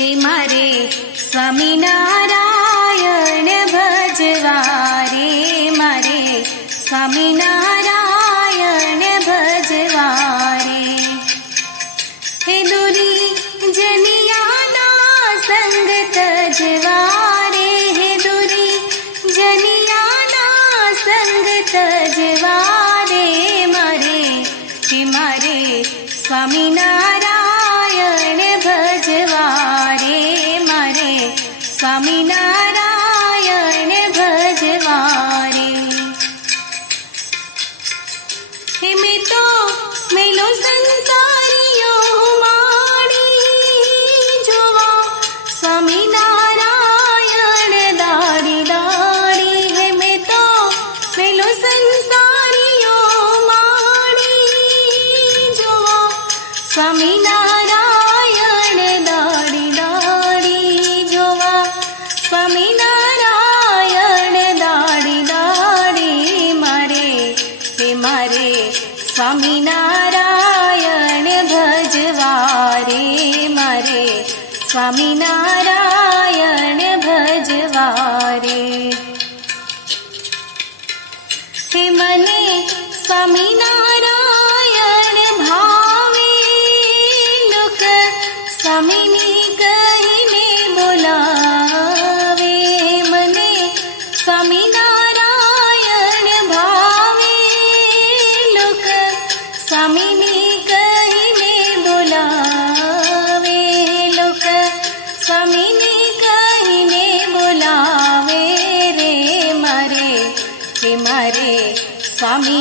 मारे स्वामीनारायण भजवा रे मारे स्वामीनारायण भजवा रे हे दुरी जनियाना तजवा रे हे दुरी जनियाना तजवा रे मारे हे मारे સ્વામિનારાયણ ભજવારે હેમે તો મેલો સંસારીઓ માણી જોવા સ્વામિનારાયણ દાડી દાડી હેમે તો મેલો સંસારીઓ स्वामिनारायण भजवारे मरे। स्वामिनारायण भजवारे। हे मने स्वामिना मरे। स्वामिनारायण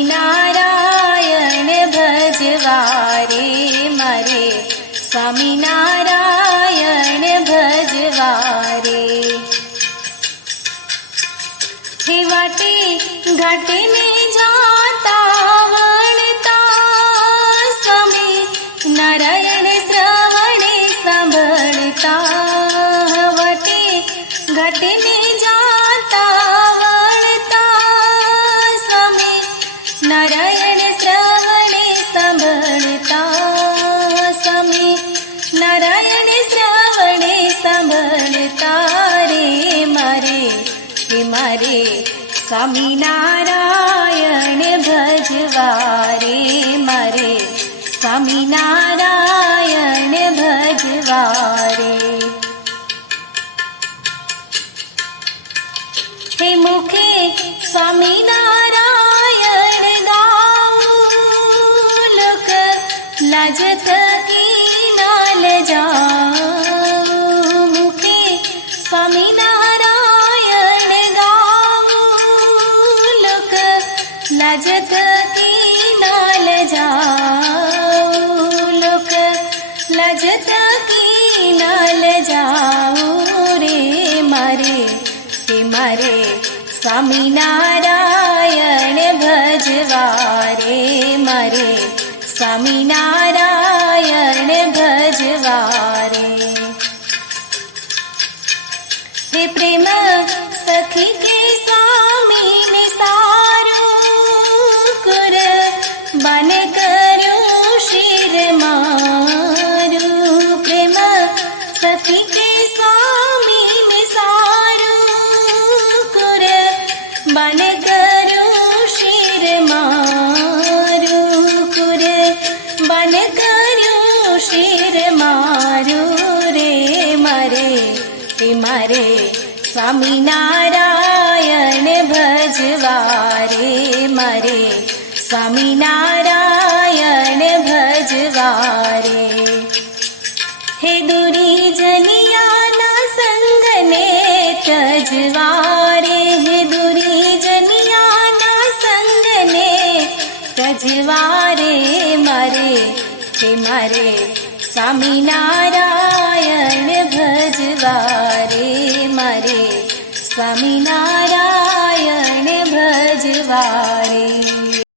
भजवारे भजवाे मरे। स्वामी नारायणी वटी गणता स्वामी नारायण श्रवणी सभता वटी गटिनी मरे। स्वामिनारायण भजवारे मरे। स्वामिनारायण भजवारे। हे मुखे स्वामिनारायण लोक लजत की नाल जा मुखे स्वामिनारायण લાજત કી નાલ જાઉં રે મારે? હે મારે સ્વામિનારાયણ ભજવા રે મારે? સ્વામિનારાયણ मरे स्वामी नारायण भज्वे मरे स्वामी नारायण भज्वे हे दुरी जनयाना सङ्गने ते हे दुरी जनयाना सङ्गने तजारे मरे हे मरे स्वामि नाराय a mí.